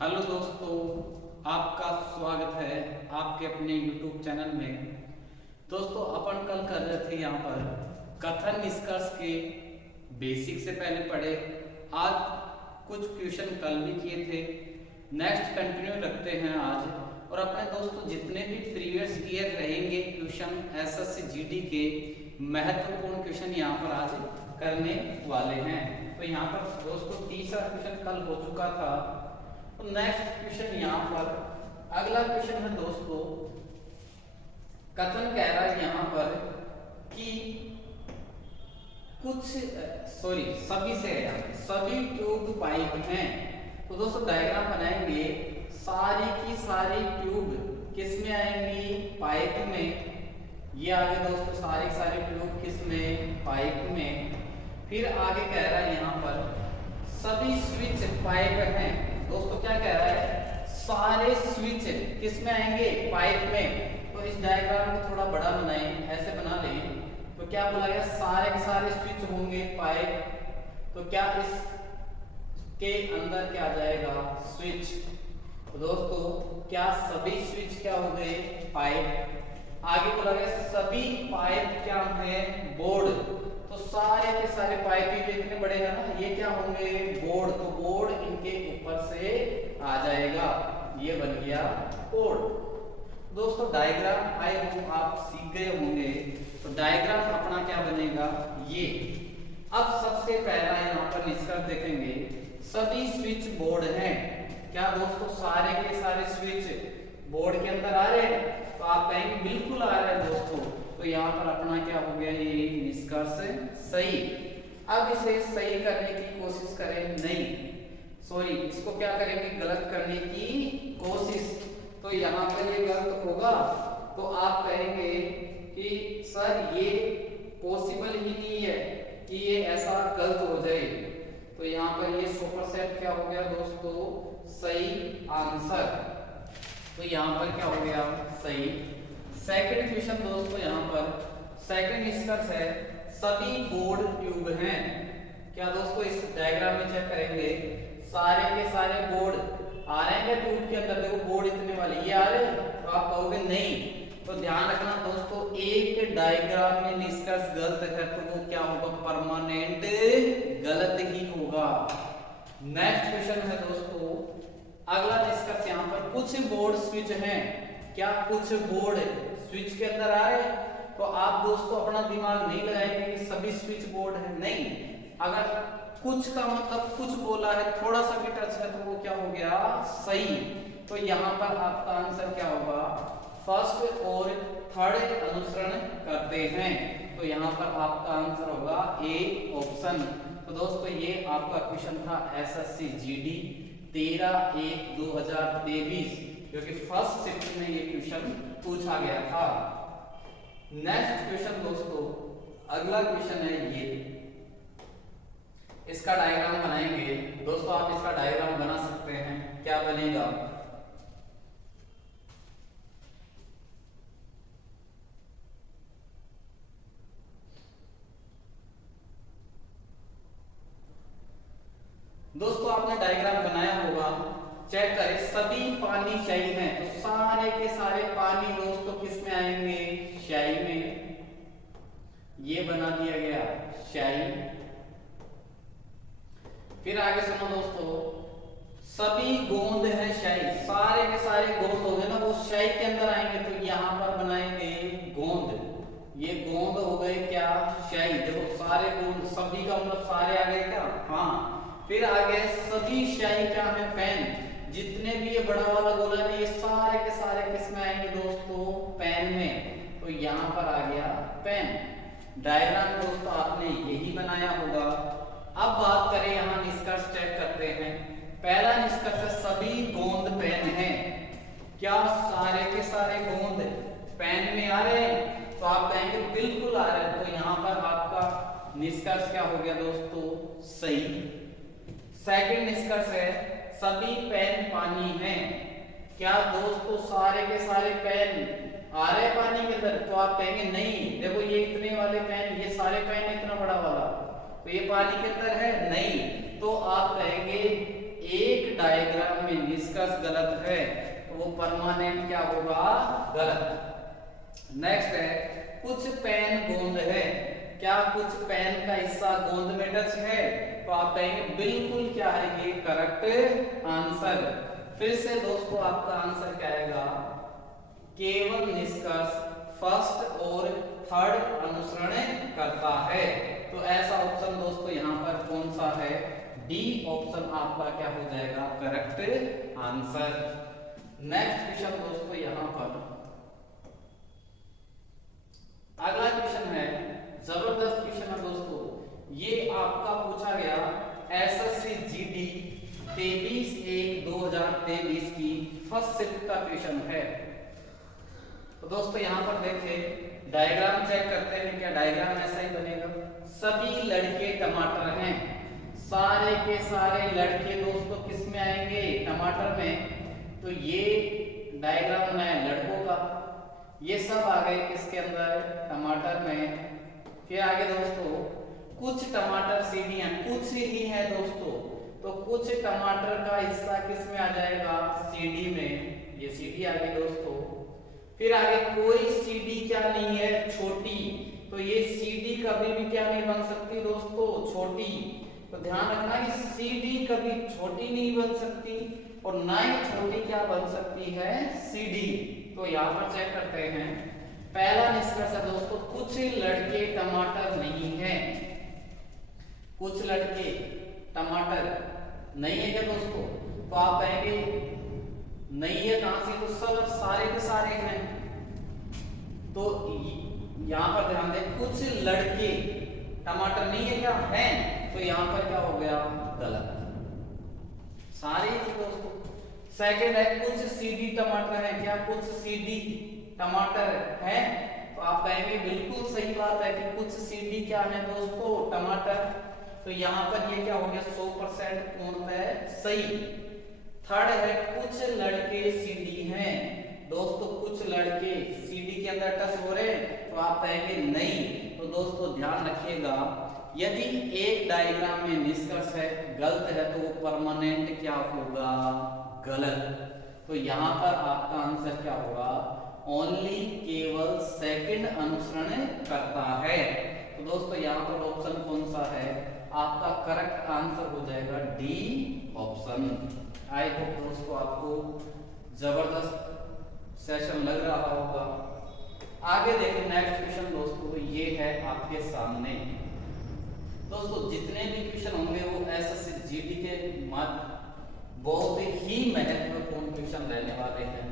Hello दोस्तों, आपका स्वागत है आपके अपने YouTube चैनल में। दोस्तों, अपन कल कर रहे थे यहाँ पर कथन निष्कर्ष के बेसिक से पहले पढ़े। आज कुछ क्वेश्चन कल भी किए थे, नेक्स्ट कंटिन्यू रखते हैं आज। और अपने दोस्तों जितने भी प्रीवियस ईयर रहेंगे क्वेश्चन एसएससी जीडी के महत्वपूर्ण क्वेश्चन यहाँ पर आज करने वाले हैं। तो यहाँ पर दोस्तों तीसरा क्वेश्चन कल हो चुका था। तो नेक्स्ट क्वेश्चन यहाँ पर अगला क्वेश्चन है दोस्तों, कथन कह रहा है यहाँ पर कि सभी से है, सभी ट्यूब पाइप हैं। तो दोस्तों डायग्राम बनाएंगे, सारी की सारी ट्यूब किस में आएंगी? पाइप में। ये आगे दोस्तों सारी की सारी ट्यूब किस में? पाइप में। फिर आगे कह रहा है यहाँ पर सभी स्विच पाइप हैं। दोस्तों क्या कह रहा है? सारे स्विच किस में आएंगे? पाइप में। तो इस डायग्राम को थोड़ा बड़ा बनाएं, ऐसे बना लें। तो क्या बोला गया? सारे के सारे स्विच होंगे पाइप। तो क्या इस के अंदर क्या आ जाएगा? स्विच। तो दोस्तों क्या सभी स्विच क्या हो गए? पाइप। आगे बोला गया सभी पाइप क्या है? बोर्ड। तो सारे के सारे पाइप ही इतने बड़े हैं ना, ये क्या होंगे? बोर्ड। तो बोर्ड इनके ऊपर से आ जाएगा, ये बन गया बोर्ड। दोस्तों डायग्राम आए हो आप सीख गए होंगे। तो डायग्राम अपना क्या बनेगा? ये। अब सबसे पहला यहाँ पर निष्कर्ष देखेंगे, सभी स्विच बोर्ड हैं। क्या दोस्तों सारे के सारे स्विच बोर्ड के अंदर आ रहे हैं? तो आप कहेंगे बिल्कुल आ रहे हैं दोस्तों। तो यहाँ पर अपना क्या हो गया? ये निष्कर्ष सही। अब इसे सही करने की कोशिश करें, इसको क्या करेंगे? गलत करने की कोशिश। तो यहाँ पर ये गलत होगा तो आप कहेंगे कि सर ये पॉसिबल ही नहीं है कि ये ऐसा गलत हो जाए। तो यहाँ पर ये 100% क्या हो गया दोस्तों? सही आंसर। तो यहाँ पर क्या हो गया? सही। सेकंड क्वेश्चन दोस्तों, यहाँ पर सेकंड निष्कर्ष है सभी बोर्ड ट्यूब हैं। क्या दोस्तों इस डायग्राम में चेक करेंगे, सारे के सारे बोर्ड आ रहे हैं ट्यूब के अंदर? देखो बोर्ड इतने वाले ये आ रहे हैं। तो आप कहोगे नहीं। तो ध्यान रखना दोस्तों, एक डायग्राम में निष्कर्ष गलत है तो वो क्या होगा? परमानेंट गलत ही होगा। नेक्स्ट क्वेश्चन है दोस्तों, अगला निष्कर्ष यहाँ पर कुछ बोर्ड स्विच हैं। क्या कुछ बोर्ड स्विच के अंदर आ रहे हैं? तो आप दोस्तों अपना दिमाग नहीं लगाएंगे कि सभी स्विच बोर्ड है, नहीं। अगर कुछ का मतलब कुछ बोला है, थोड़ा सा भी टच है तो वो क्या हो गया? सही। तो यहाँ पर आपका आंसर क्या होगा? फर्स्ट और थर्ड अनुसरण करते हैं। तो यहाँ पर आपका आंसर होगा ए ऑप्शन। तो दोस्तों ये आपका क्वेश्चन था एसएससी जीडी 13/1/2023, क्योंकि फर्स्ट शिफ्ट में ये क्वेश्चन पूछा गया था। नेक्स्ट क्वेश्चन दोस्तों, अगला क्वेश्चन है ये, इसका डायग्राम बनाएंगे। दोस्तों आप इसका डायग्राम बना सकते हैं, क्या बनेगा? दोस्तों आपने डायग्राम बनाया होगा, चेक करें। सभी पानी शाही में, तो सारे के सारे पानी दोस्तों किस में आएंगे? शाही में। ये बना दिया गया शाही। फिर आगे सुनो दोस्तों, सभी गोंद है शाही। सारे के सारे गोंद होंगे ना, वो शाही के अंदर आएंगे। तो यहां पर बनाएंगे गोंद। ये गोंद हो गए क्या? शाही। देखो सारे गोंद, सभी का मतलब सारे आ गए क्या? हाँ। फिर आगे सभी शाही क्या है? पेन। जितने भी ये बड़ा वाला गोला है, ये सारे के सारे किस में आएंगे दोस्तों? पेन में। तो यहाँ पर आ गया पेन। डायग्राम दोस्तों आपने यही बनाया होगा। अब बात करें, यहाँ निष्कर्ष चेक करते हैं। पहला निष्कर्ष है सभी गोंद पेन हैं। क्या सारे के सारे गोंद पेन में आ रहे हैं? तो आप कहेंगे बिल्कुल आ रहे हैं। तो यहाँ पर आपका निष्कर्ष क्या हो गया दोस्तों? सही। सेकंड निष्कर्ष है सभी पेन पानी हैं। क्या दोस्तों सारे के सारे पेन आ रहे हैं पानी के अंदर? तो आप कहेंगे नहीं। देखो ये इतने वाले पेन, ये सारे पेन इतना बड़ा वाला, तो ये पानी के अंदर है? नहीं। तो आप कहेंगे एक डायग्राम में निष्कर्ष गलत है तो वो परमानेंट क्या होगा, गलत। नेक्स्ट है कुछ पेन गोंद है, क्या कुछ पेन का हिस्सा गोंद में टच है, तो आप कहेंगे बिल्कुल क्या है ये करेक्ट आंसर। फिर से दोस्तों आपका आंसर क्या आएगा, केवल निष्कर्ष फर्स्ट और थर्ड अनुसरण करता है। तो ऐसा ऑप्शन दोस्तों यहाँ पर कौन सा है, डी ऑप्शन आपका क्या हो जाएगा करेक्ट आंसर। नेक्स्ट क्वेश्चन दोस्तों यहाँ पर अगला क्वेश्चन है, जबरदस्त क्वेश्चन है दोस्तों। ये आपका पूछा गया एसएससी जीडी 23/1/2023 की फर्स्ट शिफ्ट का क्वेश्चन है। तो दोस्तों यहाँ पर देखें, डायग्राम चेक करते हैं, क्या डायग्राम ऐसा ही बनेगा। सभी लड़के टमाटर हैं, सारे के सारे लड़के दोस्तों किस में आएंगे, टमाटर में। तो ये डायग्राम बनाया लड़कों का, ये सब आ गए किसके अंदर, टमाटर में। फिर आगे दोस्तों कुछ टमाटर सीढ़ियां, कुछ ही है दोस्तों, तो कुछ टमाटर का हिस्सा किस में आ जाएगा, सीढ़ी में। ये सीढ़ी आ गई दोस्तों। फिर आगे कोई सीढ़ी क्या नहीं है, छोटी, तो ये सीढ़ी कभी भी क्या नहीं बन सकती दोस्तों, छोटी। तो ध्यान रखना कि सीढ़ी कभी छोटी नहीं बन सकती और ना ही छोटी क्या बन सकती है, सीढ़ी। तो यहाँ पर चेक करते हैं, पहला निष्कर्ष है दोस्तों, कुछ लड़के टमाटर नहीं है। कुछ लड़के टमाटर नहीं है क्या दोस्तों, तो आप कहेंगे नहीं है कहां से, तो सब सारे के सारे हैं। तो यहां पर ध्यान दें, कुछ लड़के टमाटर नहीं है क्या, हैं, तो यहां पर क्या हो गया, गलत, सारे थे दोस्तों। सेकंड है कुछ सीडी टमाटर है, क्या कुछ सीडी टमाटर है, तो आप कहेंगे बिल्कुल सही बात है कि कुछ सीडी क्या है दोस्तों, टमाटर। तो यहां पर ये क्या हो गया, 100% पूर्णतः सही। थर्ड है कुछ लड़के सीडी हैं, दोस्तों कुछ लड़के सीडी के अंदर टच हो रहे, तो आप कहेंगे नहीं। तो दोस्तों ध्यान रखिएगा, यदि एक डायग्राम में निष्कर्ष है गलत है तो वो परमानेंट क्या होगा, गलत। तो यहाँ पर आपका आंसर क्या होगा, ओनली केवल सेकंड अनुसरण करता है। तो दोस्तों यहाँ पर ऑप्शन कौन सा है, आपका करेक्ट आंसर हो जाएगा डी ऑप्शन। आई होप दोस्तों आपको जबरदस्त सेशन लग रहा होगा। आगे देखिए नेक्स्ट क्वेश्चन दोस्तों, ये है आपके सामने। दोस्तों जितने भी क्वेश्चन होंगे वो एसएससी जीडी के बहुत ही महत्वपूर्ण क्वेश्चन रहने वाले हैं।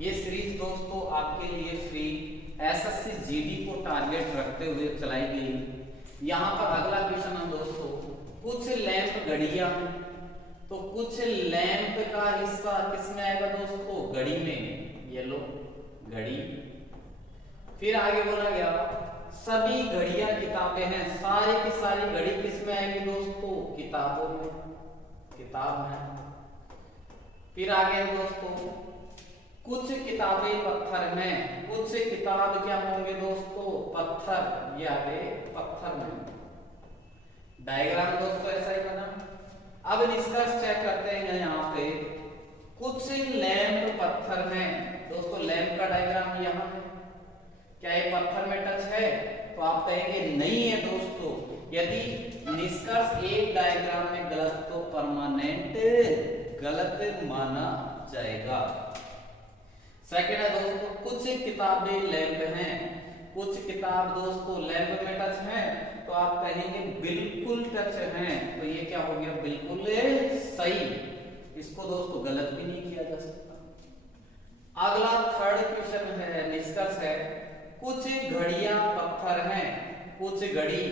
ये सीरीज दोस्तों आपके लिए फ्री एसएससी जीडी को टारगेट रखते हुए चलाई गई। यहाँ पर अगला क्वेश्चन है दोस्तों, कुछ लैंप घड़ियां, तो कुछ लैंप का हिस्सा किसमें आएगा दोस्तों, घड़ी में, ये लो घड़ी। फिर आगे बोला गया सभी घड़ियां किताबें हैं, सारी की सारी घड़ी किसमें आएगी दोस्तों, किताबों में, किताब है। फिर आगे दोस्तों कुछ किताबें पत्थर में, कुछ किताब क्या होंगे दोस्तों, पत्थर, ये आगे पत्थर में। डायग्राम दोस्तों ऐसा ही बना। अब निष्कर्ष चेक करते हैं यहाँ पे, कुछ लैंप पत्थर हैं, दोस्तों लैंप का डायग्राम यहाँ है, क्या ये पत्थर में टच है, तो आप कहेंगे नहीं है दोस्तों। यदि निष्कर्ष एक डायग्राम में गलत तो परमानेंट गलत माना जाएगा। सेकंड है दोस्तों कुछ किताबें लैंप हैं, कुछ किताब दोस्तों लैंप में टच हैं, तो आप कहेंगे बिल्कुल टच हैं, तो ये क्या हो गया, बिल्कुल सही। इसको दोस्तों गलत भी नहीं किया जा सकता। अगला थर्ड क्वेश्चन है, निष्कर्ष है कुछ घड़ियां पत्थर हैं, कुछ घड़ी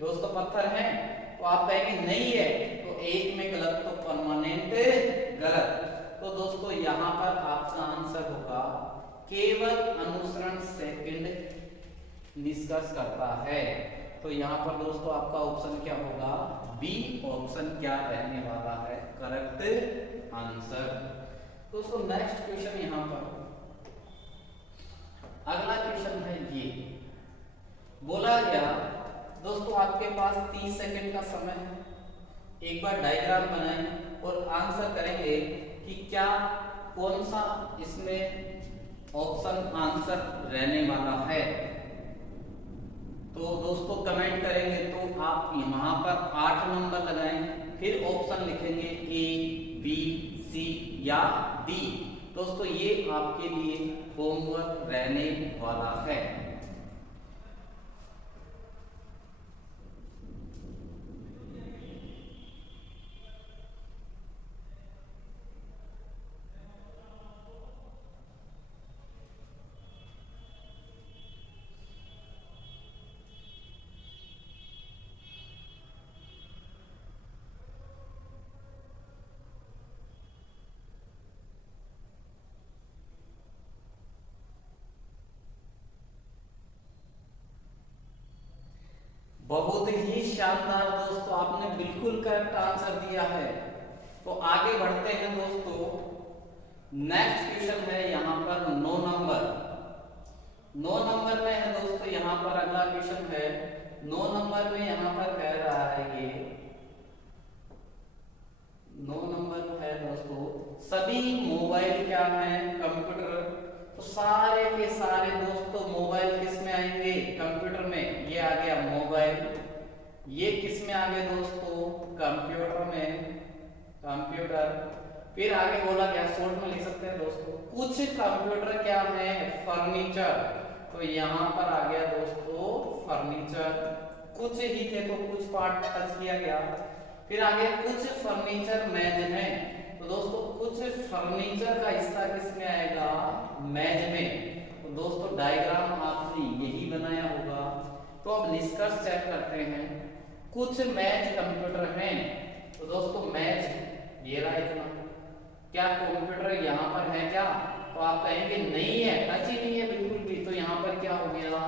दोस्तों पत्थर हैं, तो आप कहेंगे नहीं है, तो एक में गलत तो परमानेंट गलत। तो दोस्तों यहाँ पर आपका आंसर होगा केवल अनुसरण सेकंड निष्कर्ष करता है। तो यहाँ पर दोस्तोआपका ऑप्शन क्या होगा, बी ऑप्शन क्या रहने वाला है करेक्ट आंसर। दोस्तों नेक्स्ट क्वेश्चन यहाँ पर अगला क्वेश्चन है, ये बोला गया दोस्तों आपके पास 30 सेकंड का समय है, एक बार डायग्राम बनाएं और आंसर करेंगे कि क्या कौन सा इसमें ऑप्शन आंसर रहने वाला है। तो दोस्तों कमेंट करेंगे तो आप यहाँ पर 8 नंबर लगाएं, फिर ऑप्शन लिखेंगे ए, बी, सी या डी। दोस्तों ये आपके लिए होमवर्क रहने वाला है। बहुत ही शानदार दोस्तों, आपने बिल्कुल करेक्ट आंसर दिया है। तो आगे बढ़ते हैं दोस्तों। नेक्स्ट क्वेश्चन है यहाँ पर 9 नंबर। 9 नंबर में है दोस्तों, यहाँ पर अगला क्वेश्चन है 9 नंबर में। यहाँ पर कह रहा है ये 9 नंबर है दोस्तों, सभी मोबाइल क्या है कंप्यूटर। तो सारे के सारे दोस्तों मोबाइल किस में आएंगे, कंप्यूटर में। ये आ गया मोबाइल, ये किस में आ गया दोस्तों, कंप्यूटर में, कंप्यूटर। फिर आगे बोला गया, शॉर्ट में लिख सकते हैं दोस्तों, कुछ कंप्यूटर क्या है, फर्नीचर। तो यहाँ पर आ गया दोस्तों फर्नीचर, कुछ ही थे तो कुछ पार्ट टच किया गया। फिर आगे कुछ फर्नीचर मेज है। तो दोस्तों कुछ फर्नीचर का हिस्सा किसमें आएगा, मेज में। तो दोस्तों डायग्राम आपने यही बनाया होगा। तो अब निष्कर्ष चेक करते हैं। कुछ मेज कंप्यूटर हैं। तो दोस्तों मेज ये रहा इतना, क्या कंप्यूटर यहाँ पर है क्या। तो आप कहेंगे नहीं है, टच ही नहीं है बिल्कुल भी। तो यहाँ पर क्या हो गया,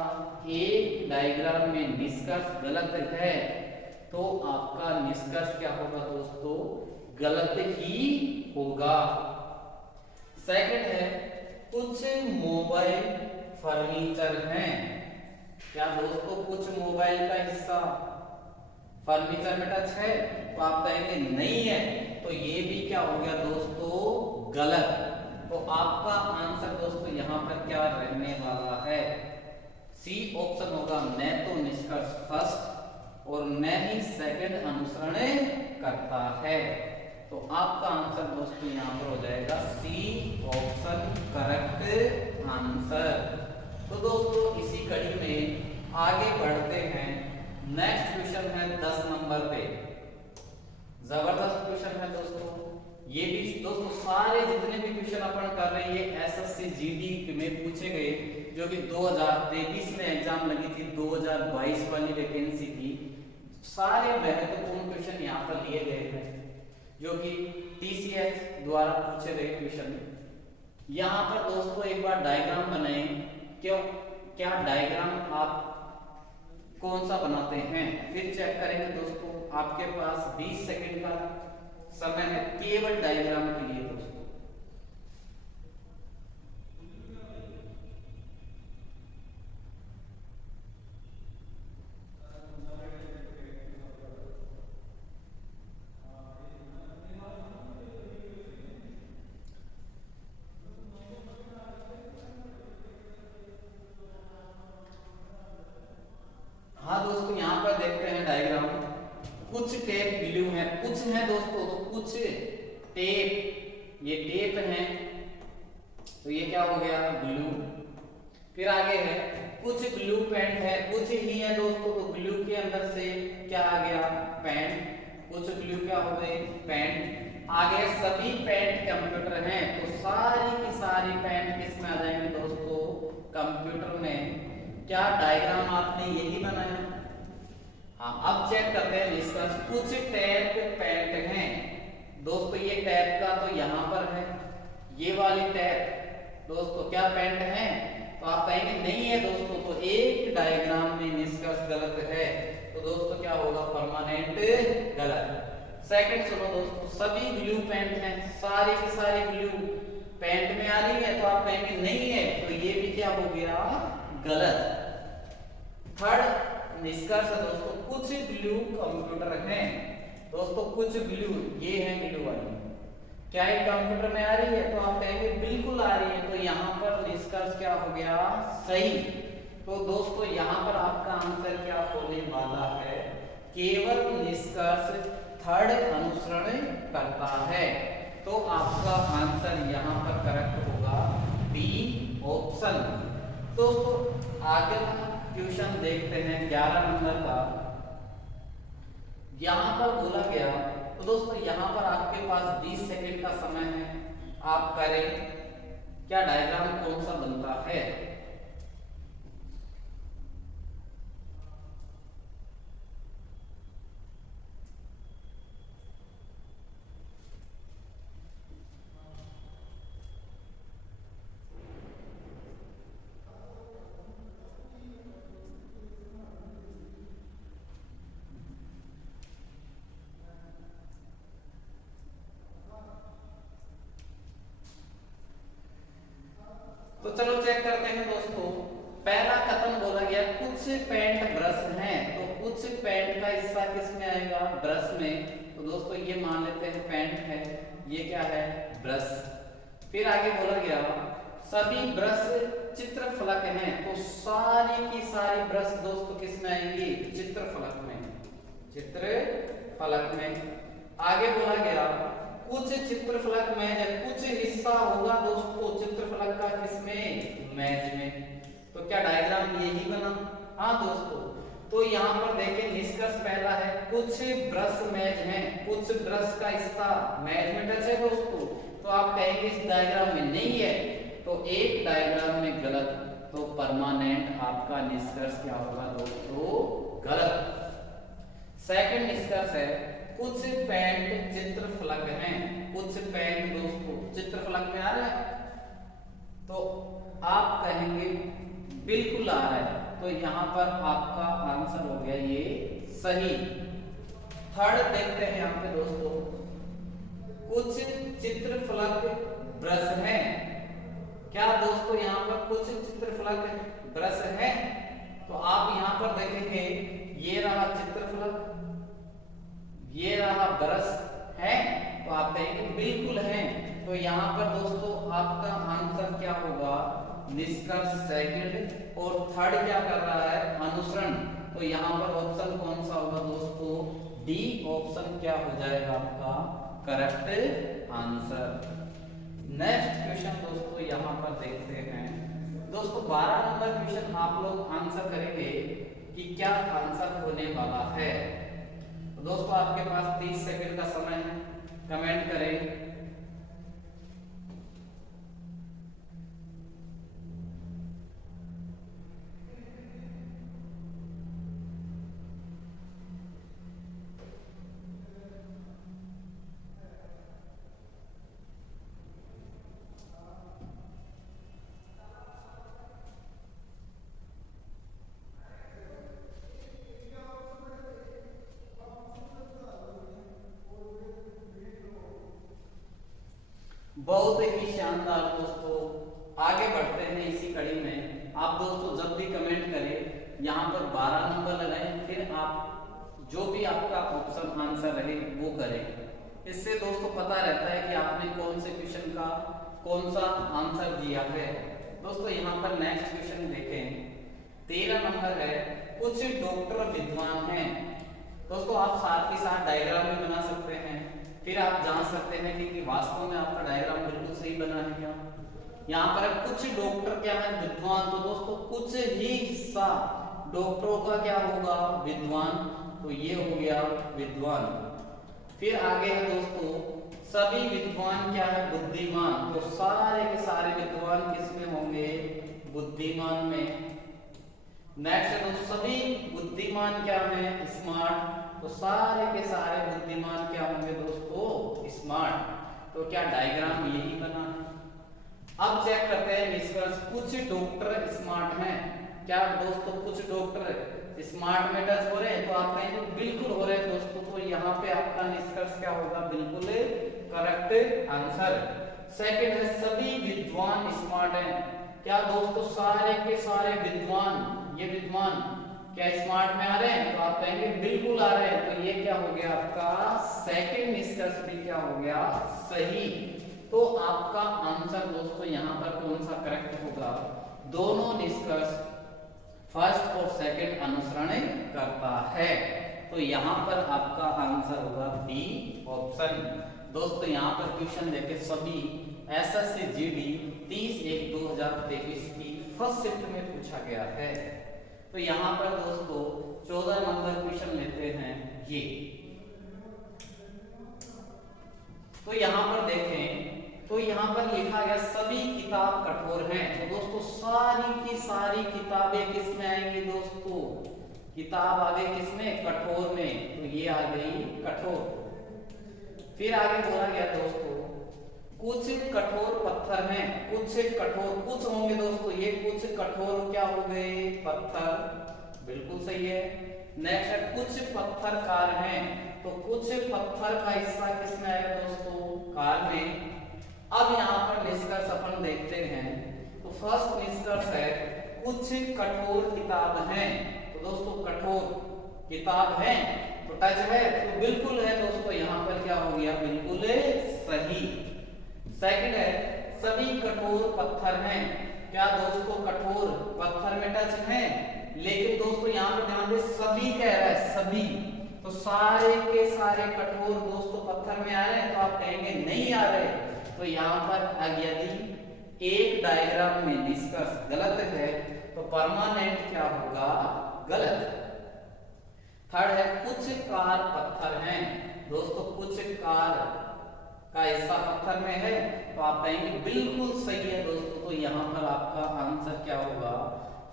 एक डायग्राम में निष्कर्ष गलत है। तो आपका निष्कर्ष क्या होगा दोस्तों, गलत ही होगा। सेकंड है कुछ मोबाइल फर्नीचर हैं। क्या दोस्तों कुछ मोबाइल का हिस्सा फर्नीचर में टच है। तो आप कहेंगे नहीं है। तो ये भी क्या हो गया दोस्तों, गलत। तो आपका आंसर दोस्तों यहाँ पर क्या रहने वाला है, सी ऑप्शन होगा। न तो निष्कर्ष फर्स्ट और न ही सेकंड अनुसरण करता है। तो आपका आंसर दोस्तों यहाँ पर हो जाएगा सी ऑप्शन करेक्ट आंसर। तो दोस्तों इसी कड़ी में आगे बढ़ते हैं। नेक्स्ट क्वेश्चन है 10 नंबर पे, जबरदस्त क्वेश्चन है दोस्तों। ये भी दोस्तों सारे जितने भी क्वेश्चन अपन कर रहे हैं ये एसएससी जीडी में पूछे गए, जो कि 2023 में एग्जाम लगी थी, 2022 वाली वैकेंसी थी। सारे महत्वपूर्ण क्वेश्चन यहाँ पर लिए गए हैं, जो कि टीसीएस द्वारा पूछे गए क्वेश्चन। यहाँ पर दोस्तों एक बार डायग्राम बनाएं। क्यों, क्या डायग्राम आप कौन सा बनाते हैं, फिर चेक करेंगे दोस्तों। आपके पास 20 सेकंड का समय है केवल डायग्राम के लिए दोस्तों। हाँ दोस्तों यहाँ पर देखते हैं डायग्राम। कुछ टेप ग्लू है, कुछ है दोस्तों, तो कुछ टेप, ये टेप है, तो ये क्या हो गया, ग्लू। फिर आगे है कुछ ग्लू पेंट है, कुछ ही है दोस्तों, तो ग्लू के अंदर से क्या आ गया, पेंट। कुछ ग्लू क्या हो गए, पेंट। आगे सभी पेंट कंप्यूटर हैं, तो सारी की सारी पेंट किस में आ जाएंगे दोस्तों, कंप्यूटर में। क्या डायग्राम आपने यही बनाया। हाँ अब चेक करते हैं निष्कर्ष। कुछ टैप पेंट हैं दोस्तों, ये टैप का तो यहाँ पर है, ये वाली टैप दोस्तों क्या पेंट है। तो आप कहेंगे नहीं है दोस्तों, तो एक डायग्राम में निष्कर्ष गलत है। तो दोस्तों क्या होगा, परमानेंट गलत। सेकंड सुनो दोस्तों, सभी ग्लू पेंट हैं, सारी की सारी ग्लू पेंट में आ रही है, तो आप कहेंगे नहीं है, तो ये भी क्या हो गया, गलत। थर्ड निष्कर्ष दोस्तों, कुछ ग्लू कंप्यूटर हैं, दोस्तों कुछ ग्लू, ये है ग्लू वाली, क्या ये कंप्यूटर में आ रही है? तो आप कहेंगे बिल्कुल आ रही है। तो यहाँ पर निष्कर्ष क्या हो गया? सही। तो दोस्तों यहाँ पर आपका आंसर क्या होने वाला है? केवल निष्कर्ष थर्ड अनुसरण करता है। तो आपका आंसर यहाँ पर करेक्ट होगा डी ऑप्शन। दोस्तों आगे क्वेश्चन देखते हैं 11 नंबर का। यहाँ पर बोला गया, तो दोस्तों यहाँ पर आपके पास 20 सेकंड का समय है, आप करें क्या डायग्राम कौन सा बनता है। तो चलो चेक करते हैं दोस्तों। पहला कथन बोला गया कुछ पेंट ब्रश हैं, तो कुछ पेंट का हिस्सा किस में आएगा? ब्रश में। तो दोस्तों ये मान लेते हैं पेंट है, ये क्या है? ब्रश। फिर आगे बोला गया सभी ब्रश चित्रफलक हैं, तो सारी की सारी ब्रश दोस्तों किस में आएंगी? चित्रफलक में, चित्रफलक में। आगे बोला गया कुछ चित्रफलक में है, कुछ हिस्सा होगा दोस्तों चित्रफलक का किसमें? मेज में। तो क्या डायग्राम यही बना? हाँ दोस्तों। तो यहाँ पर देखिए निष्कर्ष पहला है कुछ ब्रश मेज हैं, कुछ ब्रश का हिस्सा मेज में टच है दोस्तों। तो आप कहेंगे इस डायग्राम में नहीं है, तो एक डायग्राम में गलत। तो परमानेंट आपका निष्कर्ष क्या होगा दोस्तों? गलत। सेकंड निष्कर्ष है कुछ पेंट चित्रफलक हैं, कुछ पेंट दोस्तों चित्रफलक में आ रहा है, तो आप कहेंगे बिल्कुल आ रहा है। तो यहाँ पर आपका आंसर हो गया ये सही। थर्ड देखते हैं यहाँ पे दोस्तों कुछ चित्रफलक ब्रश हैं, क्या दोस्तों यहाँ पर कुछ चित्रफलक ब्रश हैं? तो आप यहाँ पर देखेंगे ये रहा चित्रफलक, ये रहा ब्रश है, तो आप कहेंगे बिल्कुल है। तो यहाँ पर दोस्तों आपका आंसर क्या होगा? निष्कर्ष सेकंड, और थर्ड क्या कर रहा है? अनुसरण। तो यहाँ पर ऑप्शन कौन सा होगा दोस्तों? डी ऑप्शन क्या हो जाएगा आपका करेक्ट आंसर। नेक्स्ट क्वेश्चन दोस्तों यहाँ पर देखते हैं। दोस्तों 12 नंबर क्वेश्चन आप लोग आंसर करेंगे कि क्या आंसर होने वाला है। दोस्तों आपके पास 30 सेकंड का समय है, कमेंट करें। बहुत ही शानदार दोस्तों, आगे बढ़ते हैं इसी कड़ी में। आप दोस्तों जब भी कमेंट करें यहाँ पर 12 नंबर लगाएं, फिर आप जो भी आपका ऑप्शन आंसर रहे वो करें। इससे दोस्तों पता रहता है कि आपने कौन से क्वेश्चन का कौन सा आंसर दिया है। दोस्तों यहाँ पर नेक्स्ट क्वेश्चन देखें, 13 नंबर है कुछ डॉक्टर विद्वान हैं। दोस्तों आप साथ ही साथ डायग्राम भी बना सकते हैं, फिर आप जान सकते हैं कि वास्तव में आपका डायग्राम बिल्कुल सही बना है क्या। यहाँ पर कुछ डॉक्टर क्या है? विद्वान। तो दोस्तों कुछ ही हिस्सा डॉक्टरों का क्या होगा? विद्वान। तो ये हो गया विद्वान। फिर आगे है दोस्तों सभी विद्वान क्या है? बुद्धिमान। तो सारे के सारे विद्वान किसमें होंगे? बुद्धिमान में। नेक्स्ट है दोस्तों सभी बुद्धिमान क्या है? स्मार्ट। तो सारे के सारे बुद्धिमान क्या होंगे दोस्तों? स्मार्ट। तो क्या डायग्राम यही बना है? अब चेक करते हैं निष्कर्ष। कुछ डॉक्टर स्मार्ट हैं, क्या दोस्तों कुछ डॉक्टर स्मार्ट में टच हो रहे हैं? तो आप कहेंगे बिल्कुल हो रहे हैं दोस्तों। तो यहाँ पे आपका निष्कर्ष क्या होगा? बिल्कुल करेक्ट आंसर। सेकंड है सभी विद्वान स्मार्ट हैं, क्या दोस्तों सारे के सारे विद्वान, ये विद्वान क्या स्मार्ट में आ रहे हैं? तो आप कहेंगे बिल्कुल आ रहे हैं। तो ये क्या हो गया आपका सेकंड निष्कर्ष भी क्या हो गया सही। तो आपका आंसर दोस्तों यहाँ पर कौन सा करेक्ट होगा? दोनों निष्कर्ष फर्स्ट और सेकंड अनुसरण करता है। तो यहाँ पर आपका आंसर होगा बी ऑप्शन। दोस्तों यहाँ पर क्वेश्चन देखे सभी एसएससी जीडी 30/1/2023 की फर्स्ट शिफ्ट में पूछा गया है। तो यहाँ पर दोस्तों 14 नंबर क्वेश्चन लेते हैं ये। तो यहाँ पर देखें, तो यहाँ पर लिखा गया सभी किताब कठोर हैं। तो दोस्तों सारी की सारी किताबें किसमें आएंगी दोस्तों? किताब आ गई किसमें? कठोर में। तो ये आ गई कठोर। फिर आगे बोला गया दोस्तों कुछ कठोर पत्थर हैं, कुछ कठोर, कुछ होंगे दोस्तों, ये कुछ कठोर क्या हो गए? पत्थर, बिल्कुल सही है। नेक्स्ट कुछ पत्थर कार हैं, तो कुछ पत्थर का हिस्सा किसमें आएगा दोस्तों? कार में। अब यहाँ पर निष्कर्ष अपन देखते हैं। तो फर्स्ट निष्कर्ष है कुछ कठोर किताब हैं। तो दोस्तों कठोर किताब है तो टच है, तो बिल्कुल है दोस्तों, यहाँ पर क्या हो गया? बिल्कुल सही। सेकंड है सभी कठोर पत्थर हैं। क्या दोस्तों कठोर पत्थर में टच है? लेकिन दोस्तों यहाँ पर ध्यान दे सभी कह रहा है, सभी। तो सारे के सारे कठोर दोस्तों पत्थर में आ रहे हैं? तो आप कहेंगे नहीं आ रहे। तो यहाँ पर यदि एक डायग्राम में निष्कर्ष गलत है तो परमानेंट क्या होगा? गलत। थर्ड है कुछ कार पत्थर हैं। दोस्तों कुछ कार का हिस्सा पत्थर में है, तो आप कहेंगे बिल्कुल सही है दोस्तों। तो यहाँ पर आपका आंसर क्या होगा?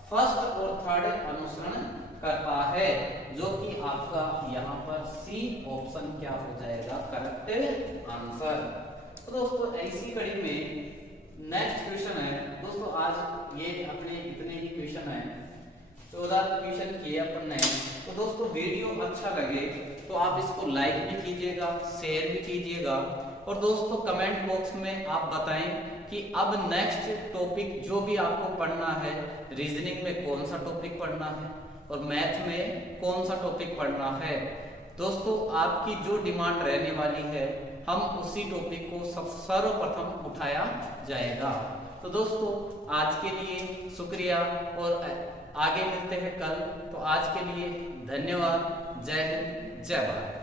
फर्स्ट और थर्ड अनुसरण करता है, जो कि आपका यहाँ पर सी ऑप्शन क्या हो जाएगा? Correct answer. तो दोस्तों ऐसी कड़ी में नेक्स्ट क्वेश्चन है दोस्तों। आज ये अपने इतने ही क्वेश्चन है, 14 क्वेश्चन किए अपन ने। तो दोस्तों वीडियो अच्छा लगे तो आप इसको लाइक भी कीजिएगा, शेयर भी कीजिएगा, और दोस्तों कमेंट बॉक्स में आप बताएं कि अब नेक्स्ट टॉपिक जो भी आपको पढ़ना है, रीजनिंग में कौन सा टॉपिक पढ़ना है और मैथ में कौन सा टॉपिक पढ़ना है। दोस्तों आपकी जो डिमांड रहने वाली है हम उसी टॉपिक को सर्वप्रथम उठाया जाएगा। तो दोस्तों आज के लिए शुक्रिया और आगे मिलते हैं कल। तो आज के लिए धन्यवाद। जय हिंद, जय भारत।